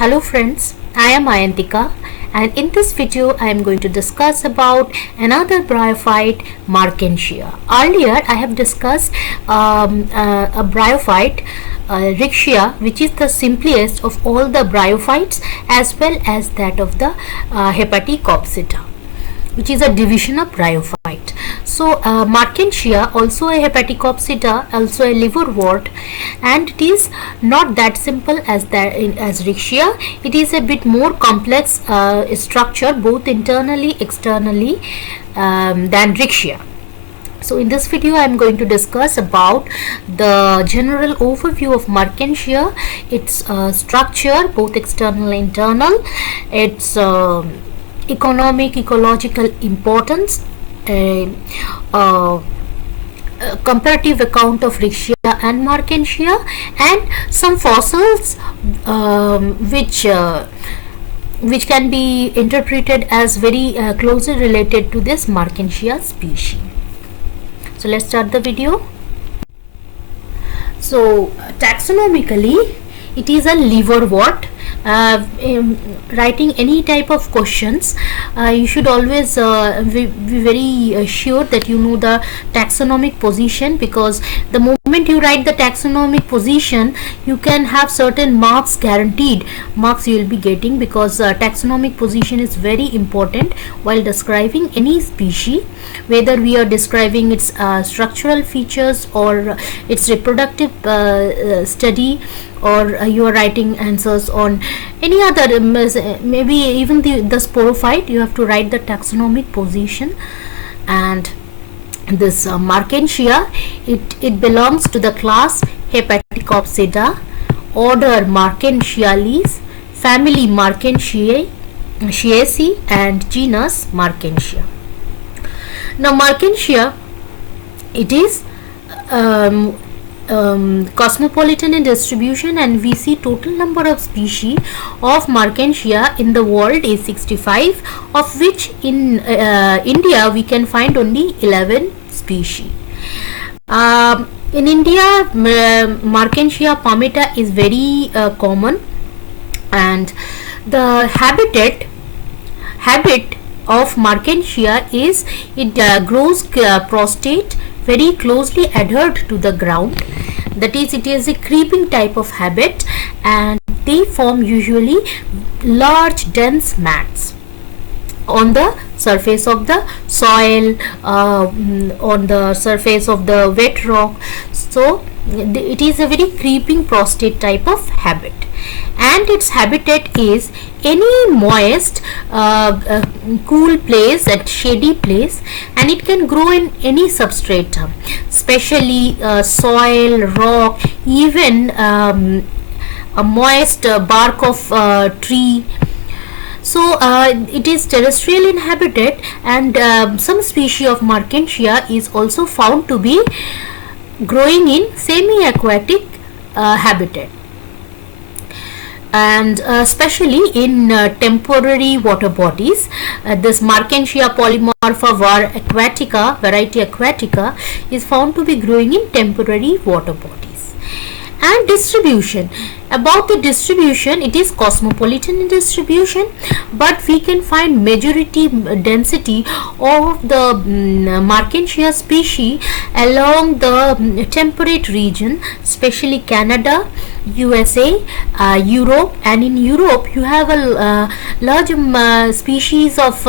Hello friends, I am Marchantia, and in this video I am going to discuss about another bryophyte, Marchantia. Earlier I have discussed a bryophyte, Riccia, which is the simplest of all the bryophytes as well as that of the Hepaticopsida, which is a division of bryophyte. So Marchantia, also a Hepaticopsida, also a liverwort, and it is not that simple as Riccia. It is a bit more complex structure both internally, externally than Riccia. So in this video I am going to discuss about the general overview of Marchantia, its structure both external and internal, its economic, ecological importance, comparative account of Riccia and Marchantia, and some fossils which can be interpreted as very closely related to this Marchantia species. So let's start the video. So taxonomically it is a liverwort. Writing any type of questions, you should always be very sure that you know the taxonomic position, because the moment you write the taxonomic position you can have certain marks, guaranteed marks you will be getting, because taxonomic position is very important while describing any species, whether we are describing its structural features or its reproductive study, or you are writing answers on any other, maybe even the sporophyte. You have to write the taxonomic position. And this Marchantia, it belongs to the class Hepaticopsida, order Marchantiales, family Marchantiaceae, and genus Marchantia. Now Marchantia, it is cosmopolitan in distribution, and we see total number of species of Marchantia in the world is 65, of which in India we can find only 11 species. In India, Marchantia palmata is very common, and the habit of Marchantia is it grows prostate very closely adhered to the ground. That is, it is a creeping type of habit, and they form usually large dense mats on the surface of the soil, on the surface of the wet rock. So it is a very creeping prostate type of habit, and its habitat is any moist cool place and shady place, and it can grow in any substratum, especially soil, rock, even a moist bark of tree. So it is terrestrial in habitat, and some species of Marchantia is also found to be growing in semi-aquatic habitat, and especially in temporary water bodies. This Marchantia polymorpha variety aquatica is found to be growing in temporary water bodies. And distribution, about the distribution, it is cosmopolitan in distribution, but we can find majority density of the Marchantia species along the temperate region, especially Canada, USA, Europe, and in Europe you have a large species of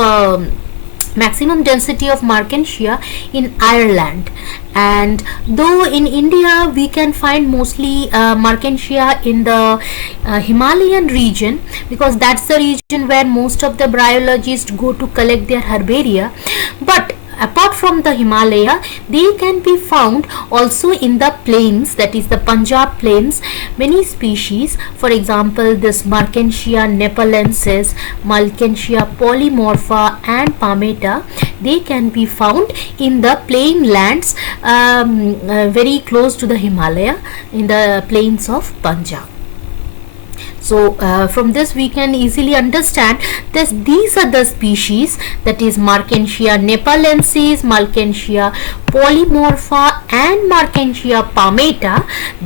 maximum density of Marchantia in Ireland. And though in India we can find mostly Marchantia in the Himalayan region, because that's the region where most of the bryologists go to collect their herbaria, but apart from the Himalaya, they can be found also in the plains, that is the Punjab plains. Many species, for example this Marchantia nepalensis, Marchantia polymorpha, and palmata, they can be found in the plain lands very close to the Himalaya, in the plains of Punjab. So from this we can easily understand that these are the species, that is Marchantia nepalensis, Marchantia polymorpha and Marchantia palmata.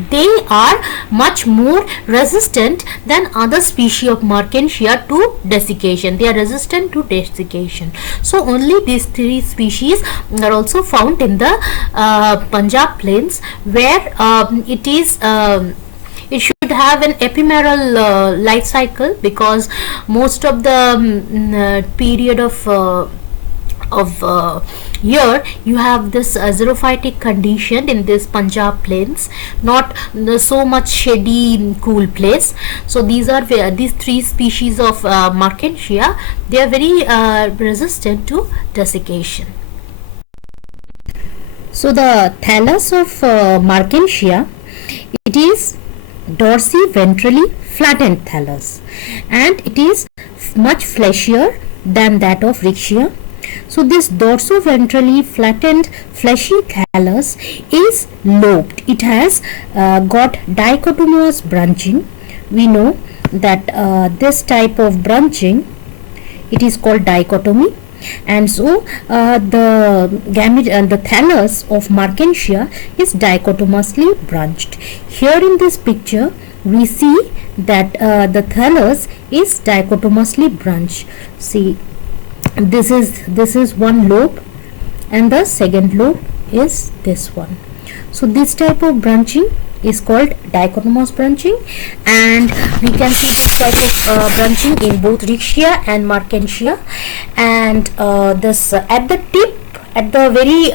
They are much more resistant than other species of Marchantia to desiccation. They are resistant to desiccation. So only these three species are also found in the Punjab plains, where it should have an ephemeral life cycle, because most of the period of year you have this xerophytic condition in this Punjab plains, not so much shady cool place. So these three species of Marchantia, they are very resistant to desiccation. So the thallus of Marchantia, it is dorsi-ventrally flattened thallus, and it is much fleshier than that of Riccia. So this dorso-ventrally flattened fleshy thallus is lobed. It has got dichotomous branching. We know that this type of branching, it is called dichotomy, and so the thallus of Marchantia is dichotomously branched. Here in this picture we see that the thallus is dichotomously branched. See, this is one lobe, and the second lobe is this one. So this type of branching is called dichotomous branching, and we can see this type of branching in both Riccia and Marchantia. And this at the tip, at the very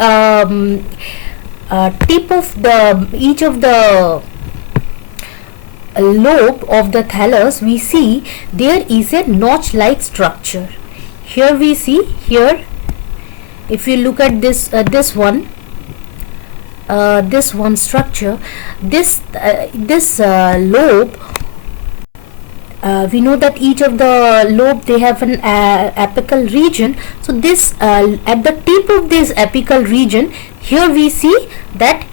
tip of the each of the lobe of the thallus, we see there is a notch like structure. Here we see, here if you look at this this one structure, this lobe, we know that each of the lobe, they have an apical region. So this at the tip of this apical region, here we see that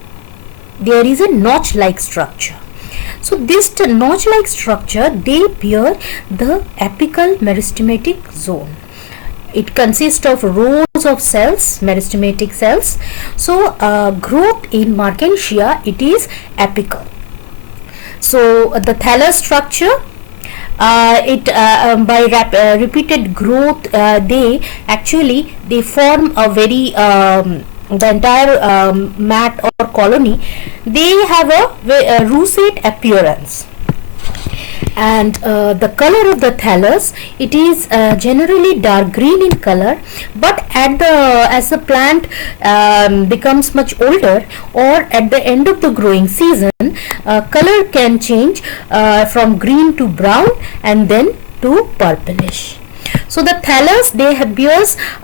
there is a notch like structure. So this notch like structure, they bear the apical meristematic zone. It consists of rows of cells, meristematic cells. So growth in Marchantia, it is apical. So the thallus structure, by repeated growth, they form a very the entire mat or colony. They have a roseate appearance. And the color of the thallus, it is generally dark green in color, but as the plant becomes much older, or at the end of the growing season, color can change from green to brown and then to purplish. So the thallus,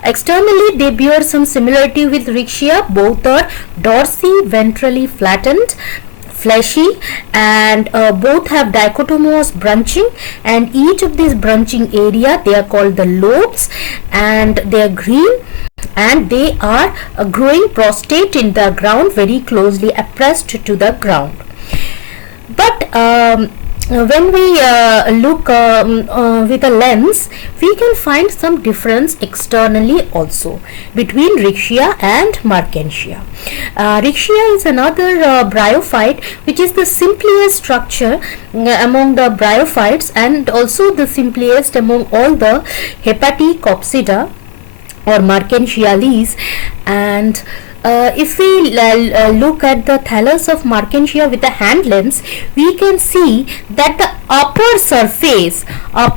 externally they bear some similarity with Riccia. Both are dorsi-ventrally flattened, fleshy, and both have dichotomous branching, and each of these branching area, they are called the lobes, and they are green, and they are growing prostrate in the ground, very closely pressed to the ground. But when we look with a lens, we can find some difference externally also between Riccia and Marchantia. Riccia is another bryophyte, which is the simplest structure among the bryophytes, and also the simplest among all the Hepaticopsida or Marchantiales. And if we look at the thallus of Marchantia with a hand lens, we can see that the upper surface of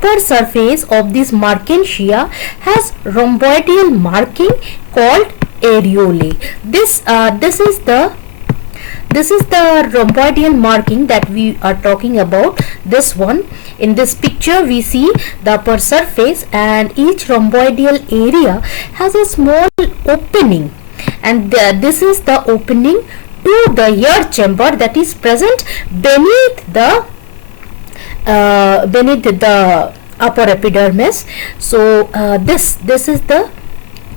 this Marchantia has rhomboidal marking called areolae. This is the rhomboidal marking that we are talking about. This one, in this picture we see the upper surface, and each rhomboidal area has a small opening, and this is the opening to the ear chamber that is present beneath the upper epidermis. So this is the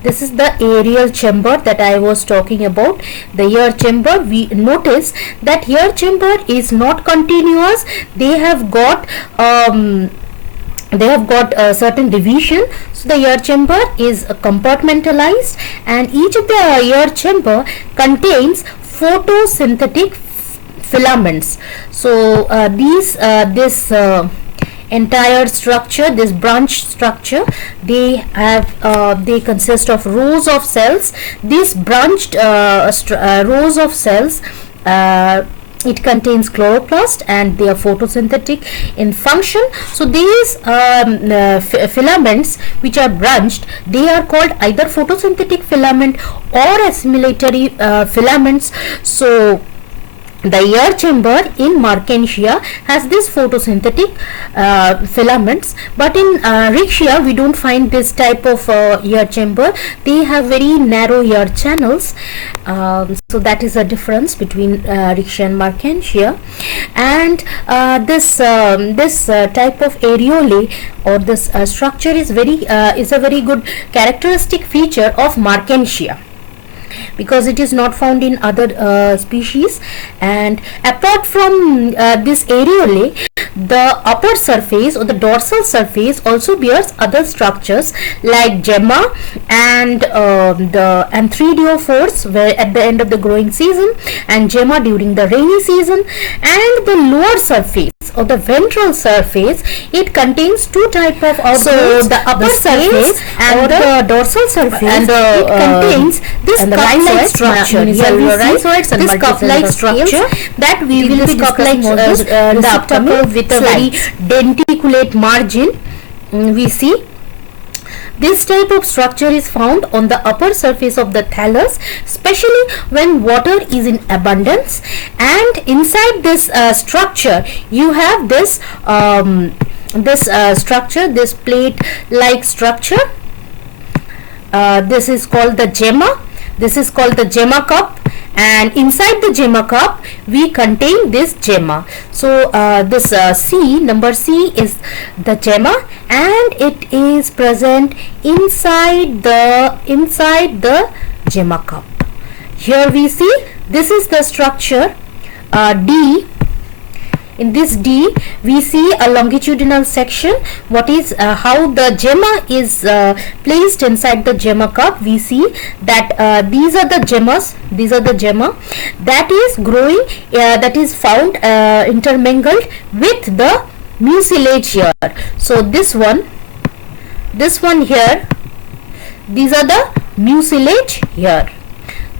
This is the aerial chamber that I was talking about. The ear chamber, we notice that ear chamber is not continuous. They have got a certain division. So the ear chamber is compartmentalized, and each of the ear chamber contains photosynthetic filaments. So this entire structure, this branch structure, they consist of rows of cells. These branched rows of cells, it contains chloroplast, and they are photosynthetic in function. So these filaments which are branched, they are called either photosynthetic filament or assimilatory filaments. So the ear chamber in Marchantia has this photosynthetic filaments, but in Riccia we don't find this type of ear chamber. They have very narrow ear channels. So that is a difference between Riccia and Marchantia. And this type of areolae, or this structure, is a very good characteristic feature of Marchantia, because it is not found in other species. And apart from this areolae, the upper surface or the dorsal surface also bears other structures like Gemma and the anthridiophores, where at the end of the growing season, and Gemma during the rainy season. And the lower surface or the ventral surface, it contains two type of outgrowths. So the upper surface and the dorsal surface, and it contains this cup-like structure. Rhizoids and this cup-like structure that we will be discussing in the upcoming, with a very denticulate margin. We see this type of structure is found on the upper surface of the thallus, especially when water is in abundance. And inside this structure, you have this structure, this plate-like structure. This is called the Gemma. This is called the Gemma cup, and inside the Gemma cup we contain this Gemma. So this number C is the Gemma, and it is present inside the Gemma cup. Here we see this is the structure D. In this D, we see a longitudinal section. What is how the Gemma is placed inside the Gemma cup? We see that these are the Gemmas. These are the Gemma that is growing, that is found intermingled with the mucilage here. So this one here, these are the mucilage here.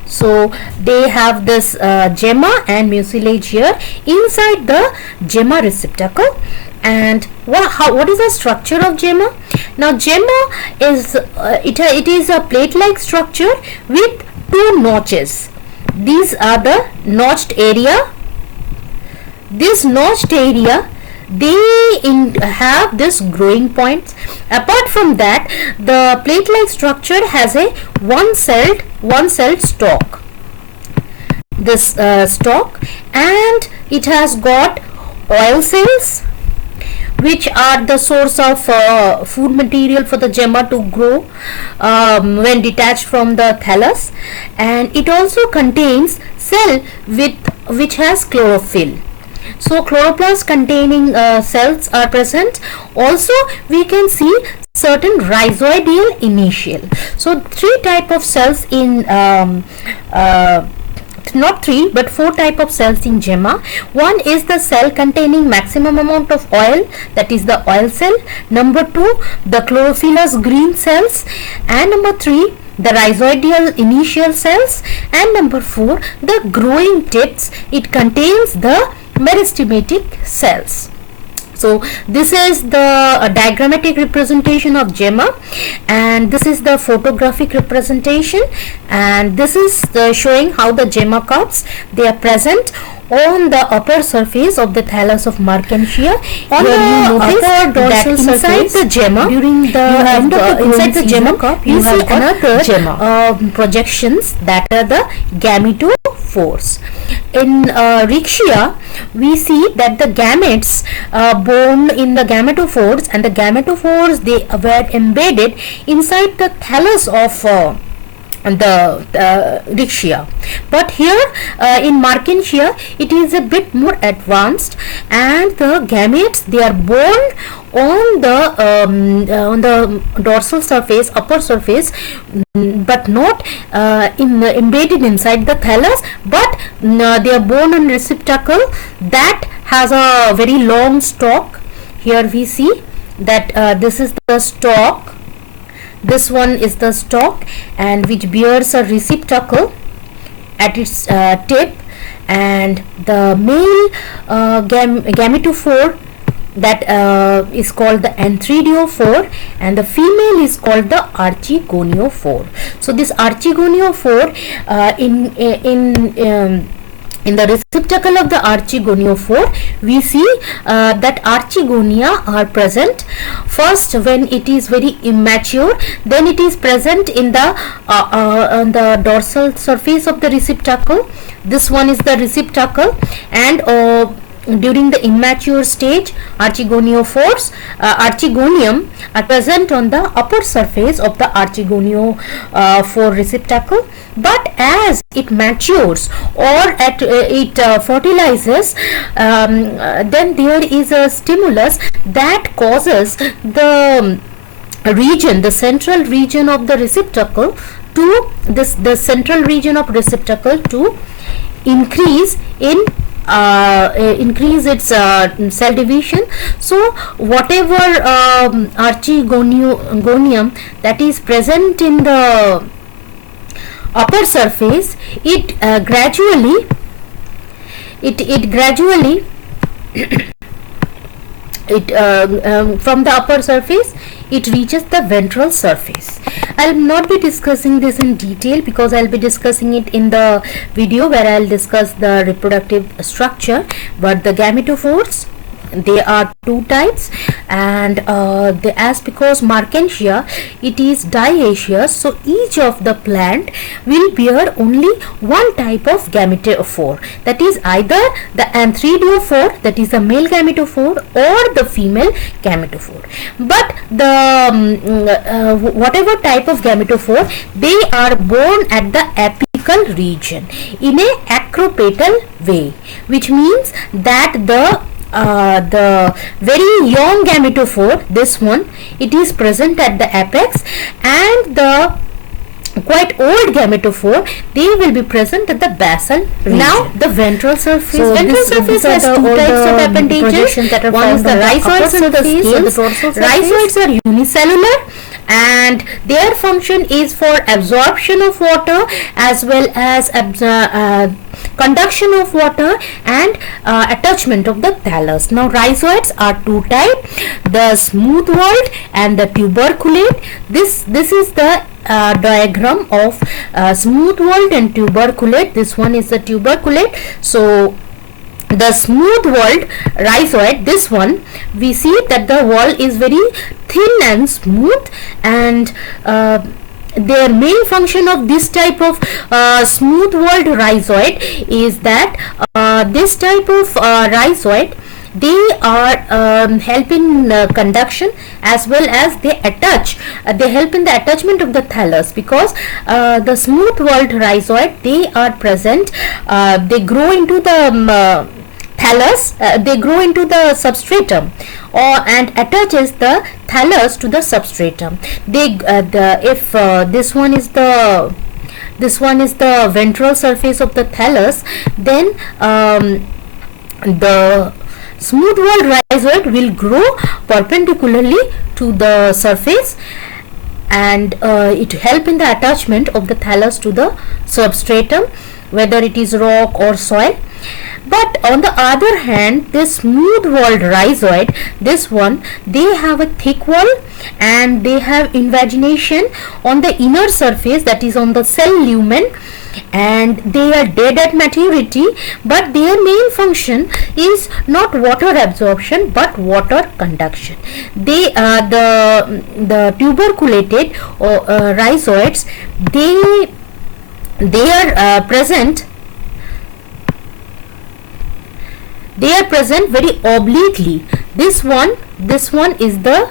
So they have this Gemma and mucilage here inside the Gemma receptacle. And what is the structure of Gemma? Now Gemma is it is a plate-like structure with two notches. These are the notched area. This notched area, they have this growing points. Apart from that, the plate-like structure has a one-celled stalk. This stalk, and it has got oil cells, which are the source of food material for the Gemma to grow when detached from the thallus. And it also contains cell which has chlorophyll. So chloroplast containing cells are present. Also we can see certain rhizoidal initial. So three type of cells in not three but four type of cells in Gemma. One is the cell containing maximum amount of oil, that is the oil cell. Number two, the chlorophyllous green cells. And number three, the rhizoidal initial cells. And number four, the growing tips. It contains the meristematic cells. So this is the diagrammatic representation of Gemma, and this is the photographic representation, and this is showing how the Gemma cups, they are present on the upper surface of the thallus of Marchantia. On the upper dorsal surface, inside the Gemma, during the end of the inside the Gemma cup, you have another Gemma projections, that are the gametophores. in Riccia, we see that the gametes born in the gametophores, and the gametophores, they were embedded inside the thallus of the Riccia. But here in Marchantia, it is a bit more advanced, and the gametes, they are born on the dorsal surface, upper surface, but not embedded inside the thallus, but they are born on receptacle that has a very long stalk. Here we see that this is the stalk. This one is the stalk, and which bears a receptacle at its tip, and the male gametophore, that is called the anthridiophore, and the female is called the archigoniophore. So this archigoniophore, in the receptacle of the archigoniophore, we see that archigonia are present first when it is very immature, then it is present in the on the dorsal surface of the receptacle. This one is the receptacle, and during the immature stage, archigonium are present on the upper surface of the archigoniophore receptacle. But as it matures, or it fertilizes, then there is a stimulus that causes the region, the central region of the receptacle to the central region of receptacle to increase in increase its cell division. So whatever archigonium that is present in the upper surface, it gradually from the upper surface it reaches the ventral surface. I'll not be discussing this in detail because I'll be discussing it in the video where I'll discuss the reproductive structure. But the gametophores, they are two types, and because Marchantia, it is dioecious, so each of the plant will bear only one type of gametophore, that is either the anthridiophore, that is the male gametophore, or the female gametophore. But the whatever type of gametophore, they are born at the apical region in a acropetal way, which means that the very young gametophore, this one, it is present at the apex, and the quite old gametophore, they will be present at the basal region. Now the ventral surface. So ventral surface has two types of appendages. One is the rhizoids and the scales. Rhizoids are unicellular, and their function is for absorption of water as well as conduction of water and attachment of the thallus. Now rhizoids are two types, the smooth walled and the tuberculate. This is the diagram of smooth walled and tuberculate. This one is the tuberculate. So the smooth walled rhizoid, this one, we see that the wall is very thin and smooth, and their main function of this type of smooth walled rhizoid is that this type of rhizoid, they are help in conduction as well as they help in the attachment of the thallus, because the smooth walled rhizoid, they are present, they grow into the thallus, they grow into the substratum and attaches the thallus to the substratum. This one is the ventral surface of the thallus, then the smooth walled rhizoid will grow perpendicularly to the surface, and it help in the attachment of the thallus to the substratum, whether it is rock or soil. But on the other hand, this smooth walled rhizoid, this one, they have a thick wall and they have invagination on the inner surface, that is on the cell lumen, and they are dead at maturity, but their main function is not water absorption but water conduction. They the tuberculated rhizoids, they are present they are present very obliquely. This one is the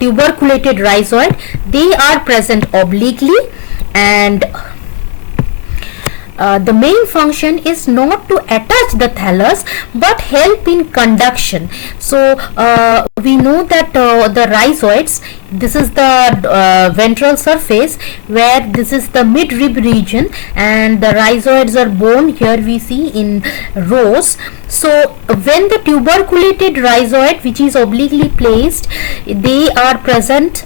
tuberculated rhizoid. They are present obliquely, and the main function is not to attach the thallus but help in conduction. So we know that the rhizoids, this is the ventral surface, where this is the midrib region, and the rhizoids are borne here we see in rows. So when the tuberculated rhizoid, which is obliquely placed, they are present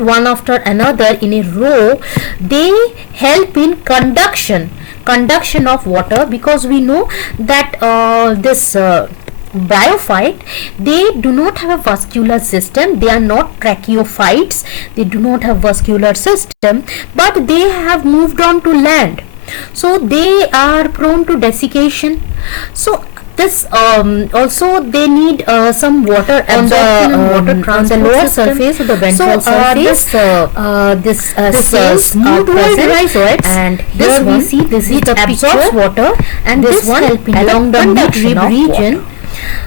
one after another in a row. They help in conduction of water, because we know that this bryophyte, they do not have a vascular system. They are not tracheophytes. They do not have vascular system, but they have moved on to land, so they are prone to desiccation. So this also they need some water absorption and water transport on the lower surface of the ventral surface. This smooth rhizoids, and here we see this is the absorbs water, and this one helping along the midrib region.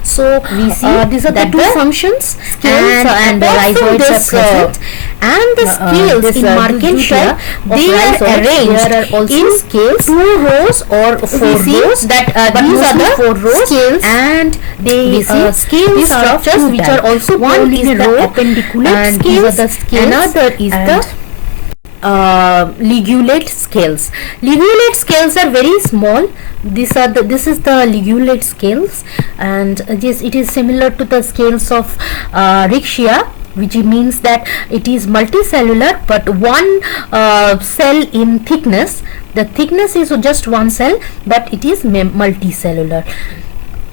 So we see these are the two functions, scales and the rhizoids are present, and the scales in Marchantia, they are arranged in scales, 2 rows or 4 rows. That these are the 4 rows scales, and they scale structures which are also one is the appendiculate scales, another is the ligulate scales. Ligulate scales are very small. This is the ligulate scales, and yes, it is similar to the scales of Riccia, which means that it is multicellular, but one cell in thickness. The thickness is just one cell, but it is multicellular,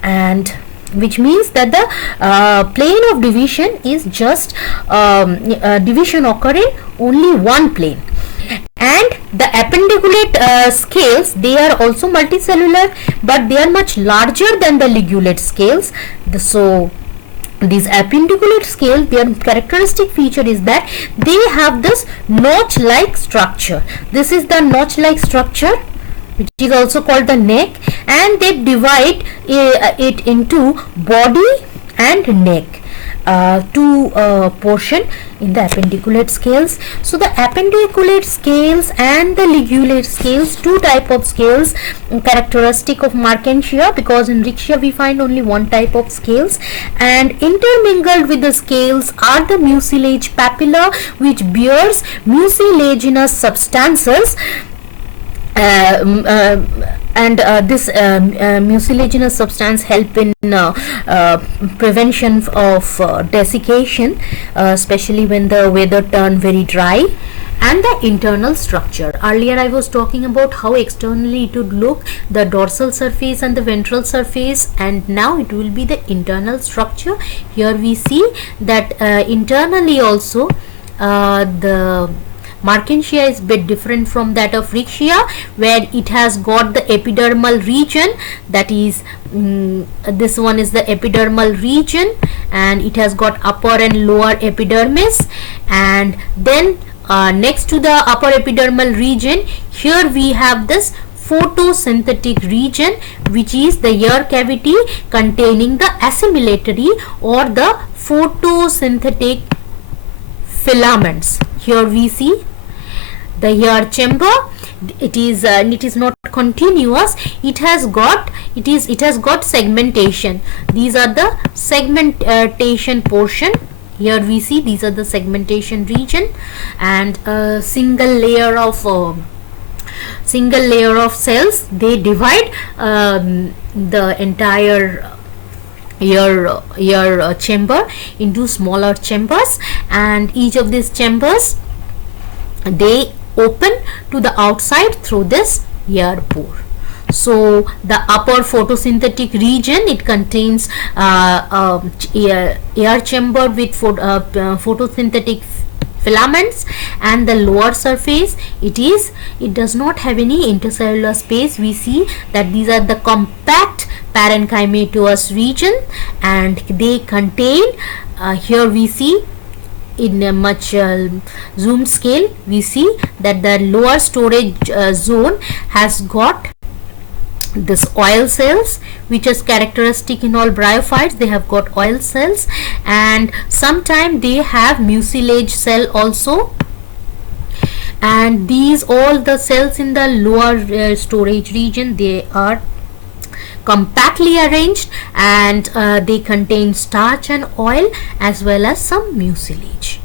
and which means that the plane of division is just division occurring only one plane. And the appendiculate scales, they are also multicellular, but they are much larger than the ligulate scales. So these appendiculate scales, their characteristic feature is that they have this notch-like structure. This is the notch-like structure, which is also called the neck, and they divide it into body and neck. Two portion in the appendiculate scales. So the appendiculate scales and the ligulate scales, two type of scales characteristic of Marchantia, because in Riccia we find only one type of scales, and intermingled with the scales are the mucilage papilla, which bears mucilaginous substances. And this mucilaginous substance help in prevention of desiccation, especially when the weather turn very dry. And the internal structure, earlier I was talking about how externally it would look, the dorsal surface and the ventral surface, and now it will be the internal structure. Here we see that internally also the Marchantia is a bit different from that of Riccia, where it has got the epidermal region, that is this one is the epidermal region, and it has got upper and lower epidermis, and then next to the upper epidermal region, here we have this photosynthetic region, which is the ear cavity containing the assimilatory or the photosynthetic filaments. Here we see the ear chamber. It is not continuous. It has got segmentation. These are the segmentation portion. Here we see these are the segmentation region, and a single layer of cells. They divide the entire ear chamber into smaller chambers, and each of these chambers, they open to the outside through this ear pore. So the upper photosynthetic region, it contains air chamber with photosynthetic filaments, and the lower surface, it does not have any intercellular space. We see that these are the compact parenchymatous region, and they contain here we see in a much zoomed scale, we see that the lower storage zone has got this oil cells, which is characteristic in all bryophytes. They have got oil cells, and sometimes they have mucilage cell also. And these all the cells in the lower storage region, they are compactly arranged, and they contain starch and oil as well as some mucilage.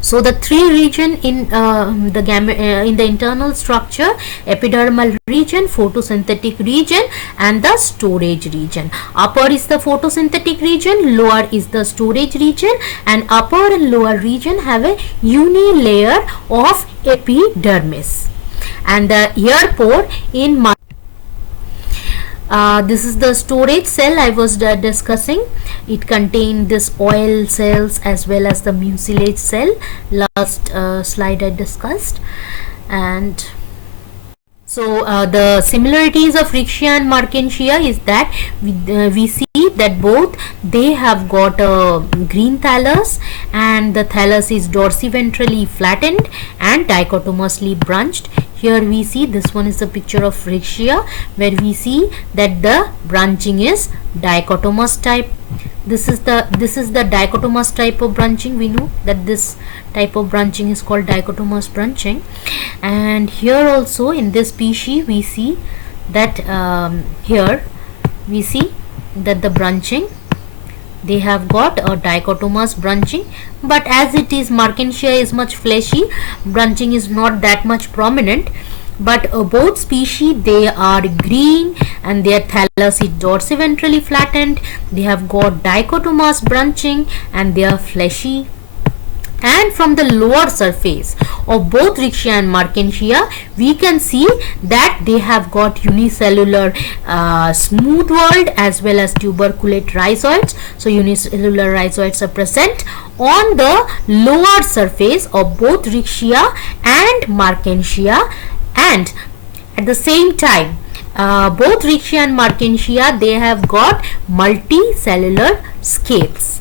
So the three region in the internal structure: epidermal region, photosynthetic region, and the storage region. Upper is the photosynthetic region, lower is the storage region, and upper and lower region have a unilayer of epidermis. And the ear pore in this is the storage cell I was discussing. It contains this oil cells as well as the mucilage cell. Last slide I discussed. And so the similarities of Riccia and Marchantia is that we see that both they have got a green thallus, and the thallus is dorsiventrally flattened and dichotomously branched. Here we see, this one is the picture of Riccia, where we see that the branching is dichotomous type. This is the dichotomous type of branching. We know that this type of branching is called dichotomous branching. And here also in this species we see that here we see that the branching, they have got a dichotomous branching, but as it is Marchantia is much fleshy, branching is not that much prominent. But both species, they are green and their thallus is dorsiventrally flattened. They have got dichotomous branching and they are fleshy. And from the lower surface of both Riccia and Marchantia, we can see that they have got unicellular smooth whorled as well as tuberculate rhizoids. So unicellular rhizoids are present on the lower surface of both Riccia and Marchantia. And at the same time, both Riccia and Marchantia, they have got multicellular scales.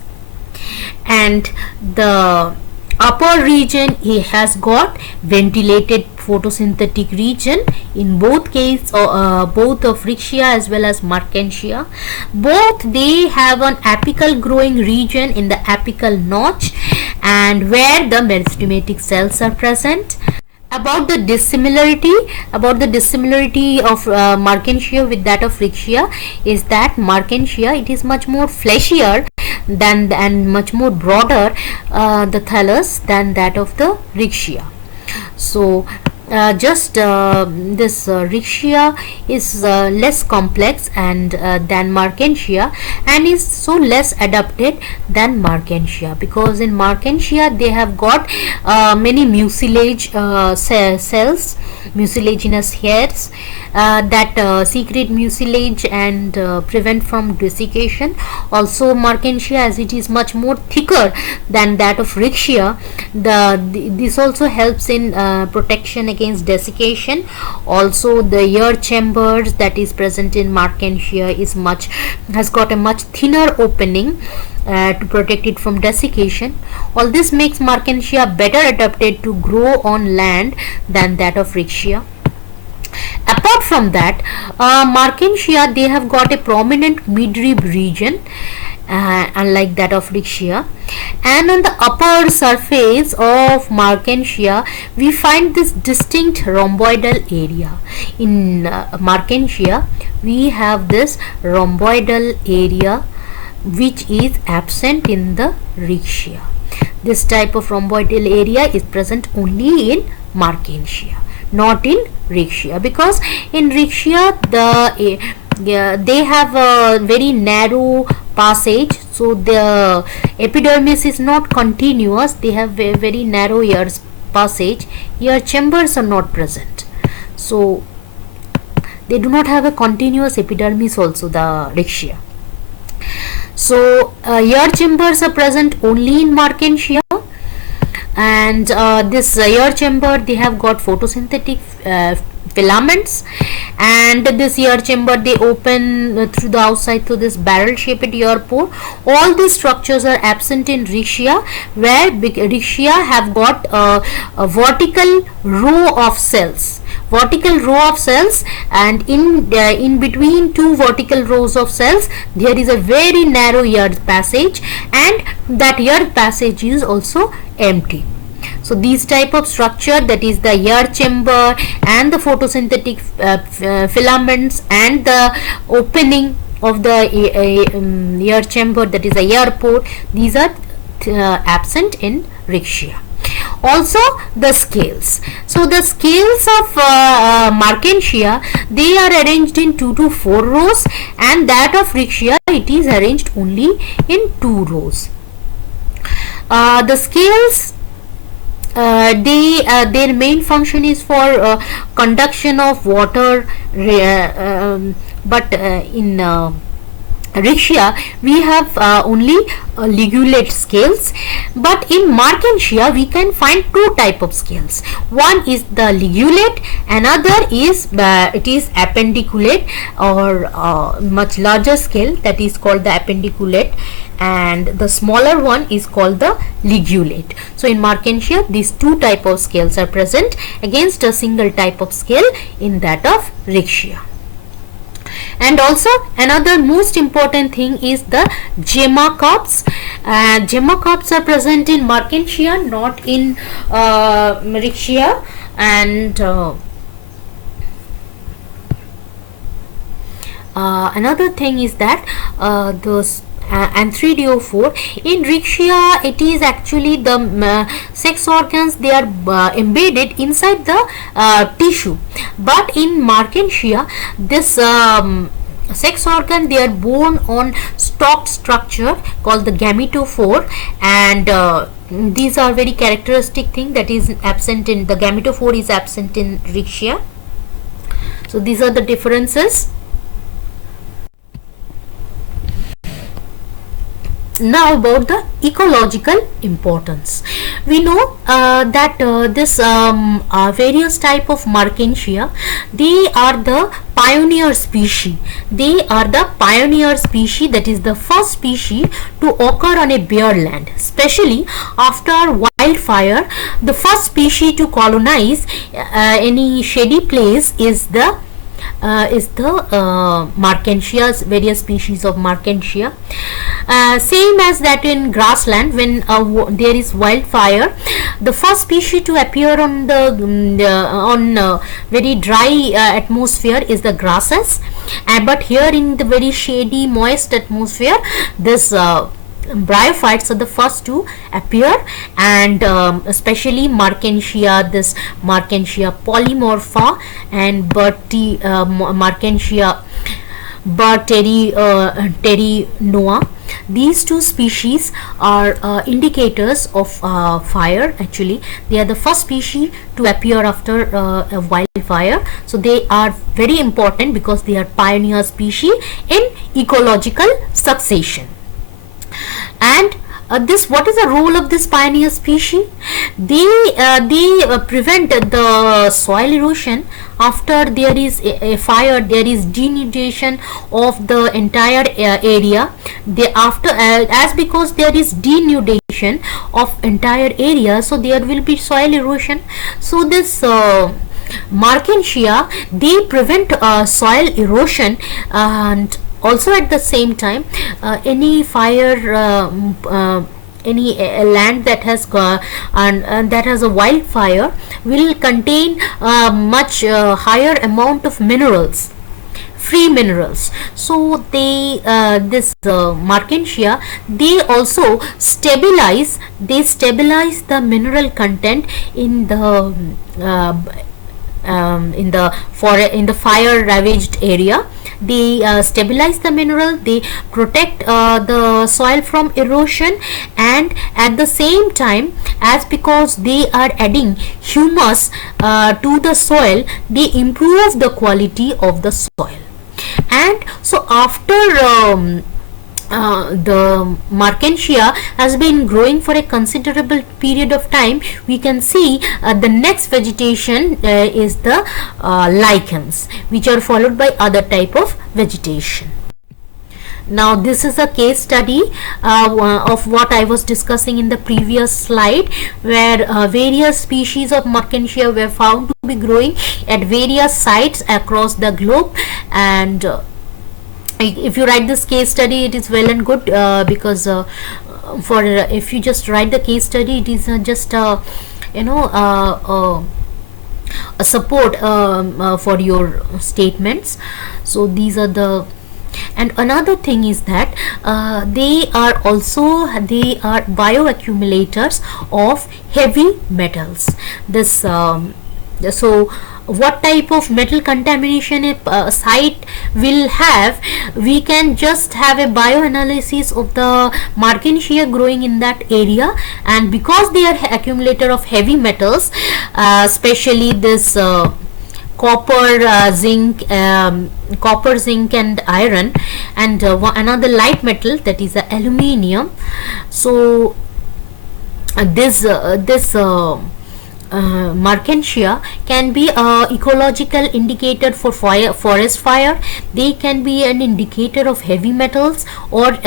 And the upper region, it has got ventilated photosynthetic region in both cases, both of Riccia as well as Marchantia. Both they have an apical growing region in the apical notch, and where the meristematic cells are present. About the dissimilarity of Marchantia with that of Riccia is that Marchantia, it is much more fleshier than and much more broader the thallus than that of the Riccia. So this Riccia is less complex and than Marchantia, and is so less adapted than Marchantia, because in Marchantia they have got many mucilage cells, mucilaginous hairs that secrete mucilage and prevent from desiccation. Also Marchantia, as it is much more thicker than that of Riccia, this also helps in protection against desiccation. Also the ear chambers that is present in Marchantia has got a much thinner opening to protect it from desiccation. All this makes Marchantia better adapted to grow on land than that of Riccia. Apart from that, Marchantia, they have got a prominent midrib region, unlike that of Riccia. And on the upper surface of Marchantia, we find this distinct rhomboidal area. In Marchantia, we have this rhomboidal area which is absent in the Riccia. This type of rhomboidal area is present only in Marchantia, not in Riccia, because in Riccia they have a very narrow passage, so the epidermis is not continuous. They have a very narrow ear passage. Ear chambers are not present, so they do not have a continuous epidermis also, the Riccia. So ear chambers are present only in Marchantia, and this ear chamber, they have got photosynthetic filaments, and this ear chamber, they open through the outside through this barrel shaped ear pore. All these structures are absent in Riccia, where Riccia have got a vertical row of cells, vertical row of cells, and in between two vertical rows of cells there is a very narrow air passage, and that air passage is also empty. So these type of structure, that is the air chamber and the photosynthetic filaments and the opening of the air chamber, that is the air port, these are absent in Riccia. Also the scales. So the scales of Marchantia, they are arranged in 2 to 4 rows, and that of Riccia, it is arranged only in 2 rows. The scales, their main function is for conduction of water, but in Riccia we have only ligulate scales, but in Marchantia we can find 2 type of scales. One is the ligulate, another is it is appendiculate, or much larger scale, that is called the appendiculate, and the smaller one is called the ligulate. So in Marchantia these 2 type of scales are present against a single type of scale in that of Riccia. And also another most important thing is the Gemma cups. Gemma cups are present in Marchantia, not in Riccia. And another thing is that those Anthridiophore in Riccia, it is actually the sex organs, they are embedded inside the tissue, but in Marchantia this sex organ, they are born on stalked structure called the gametophore, and these are very characteristic thing that is absent in the gametophore, is absent in Riccia. So these are the differences. Now about the ecological importance. We know that this various type of Marchantia, they are the pioneer species. They are the pioneer species, that is the first species to occur on a bare land, especially after wildfire. The first species to colonize any shady place is the Marchantia, various species of Marchantia. Same as that in grassland, when there is wildfire, the first species to appear on the very dry atmosphere is the grasses, but here in the very shady moist atmosphere, this bryophytes are the first to appear, and especially Marchantia, this Marchantia polymorpha and Marchantia terinoa. These 2 species are indicators of fire. Actually, they are the first species to appear after a wildfire. So they are very important because they are pioneer species in ecological succession. And what is the role of this pioneer species? They prevent the soil erosion. After there is a fire, there is denudation of the entire area. Because there is denudation of entire area, so there will be soil erosion. So this Marchantia, they prevent soil erosion, and also at the same time any fire, any land that has and that has a wildfire will contain much higher amount of minerals, free minerals. So they this Marchantia, they also stabilize the mineral content in the fire ravaged area. They stabilize the mineral, they protect the soil from erosion, and at the same time, as because they are adding humus to the soil, they improve the quality of the soil. And so after the Marchantia has been growing for a considerable period of time, we can see the next vegetation is the lichens, which are followed by other type of vegetation. Now this is a case study of what I was discussing in the previous slide, where various species of Marchantia were found to be growing at various sites across the globe. And if you write this case study, it is well and good, because for if you just write the case study, it is just a support for your statements. So these are the, and another thing is that they are bioaccumulators of heavy metals. This so what type of metal contamination a site will have, we can just have a bioanalysis of the Marchantia growing in that area. And because they are accumulator of heavy metals, especially this copper, zinc, and iron, and another light metal, that is aluminium. So this Marchantia can be a ecological indicator for forest fire. They can be an indicator of heavy metals, or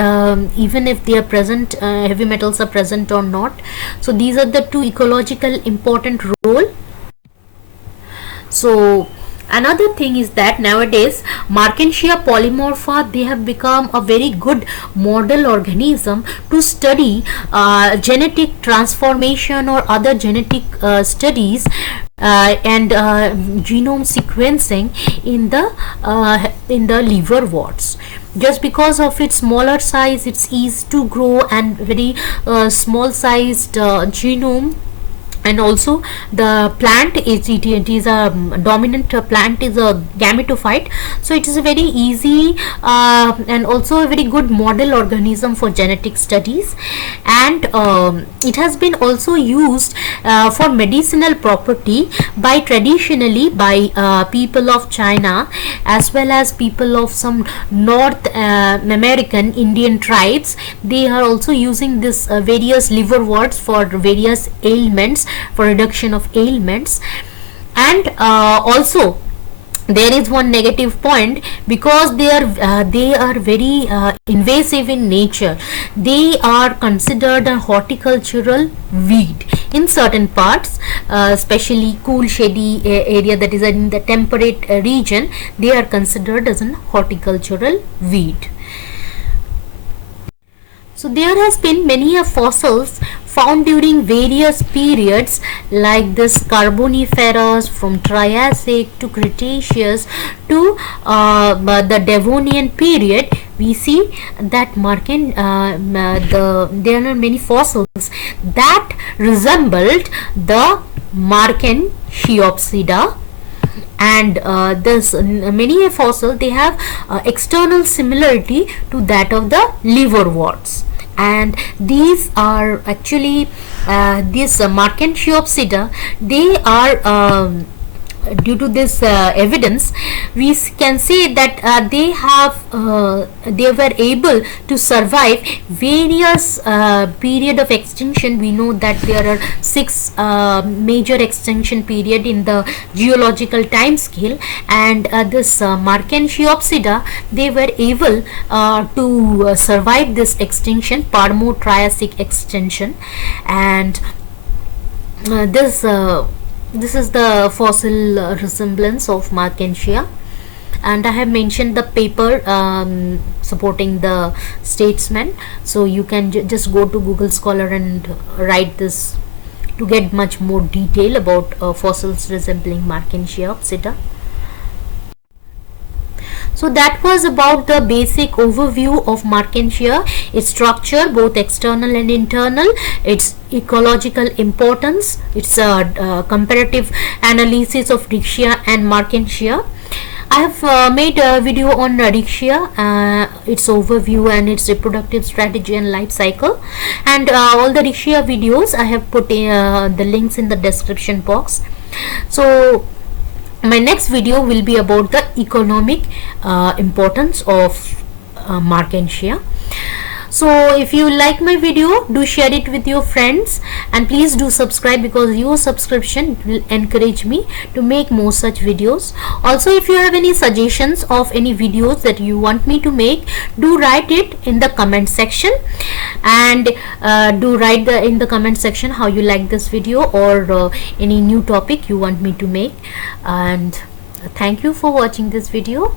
even if they are present, heavy metals are present or not. So these are the two ecological important role. So another thing is that nowadays Marchantia polymorpha, they have become a very good model organism to study genetic transformation or other genetic studies and genome sequencing in the liverworts. Just because of its smaller size, it's easy to grow, and very small sized genome. And also the plant is it is a dominant plant, is a gametophyte, so it is a very easy and also a very good model organism for genetic studies. And it has been also used for medicinal property by traditionally by people of China, as well as people of some North American Indian tribes. They are also using this various liverworts for various ailments, for reduction of ailments. And also there is one negative point, because they are very invasive in nature. They are considered a horticultural weed in certain parts, especially cool shady area, that is in the temperate region. They are considered as an horticultural weed. So there has been many fossils found during various periods, like this Carboniferous, from Triassic to Cretaceous to the Devonian period. We see that there are many fossils that resembled the Marchantiopsida. And this many fossil, they have external similarity to that of the liverworts. And these are actually this Marchantiopsida, they are due to this evidence, we can say that they were able to survive various period of extinction. We know that there are 6 major extinction period in the geological time scale, and this Marchantiopsida, they were able to survive this extinction, Parmo-Triassic extinction. And this is the fossil resemblance of Marchantia, and I have mentioned the paper supporting the statesman, so you can just go to Google Scholar and write this to get much more detail about fossils resembling Marchantiopsida. So that was about the basic overview of Marchantia, its structure, both external and internal, its ecological importance, its comparative analysis of Riccia and Marchantia. I have made a video on Riccia, its overview and its reproductive strategy and life cycle, and all the Riccia videos I have put the links in the description box. So my next video will be about the economic importance of Marchantia. So if you like my video, do share it with your friends, and please do subscribe, because your subscription will encourage me to make more such videos. Also, if you have any suggestions of any videos that you want me to make, do write it in the comment section, and do write in the comment section how you like this video, or any new topic you want me to make. And thank you for watching this video.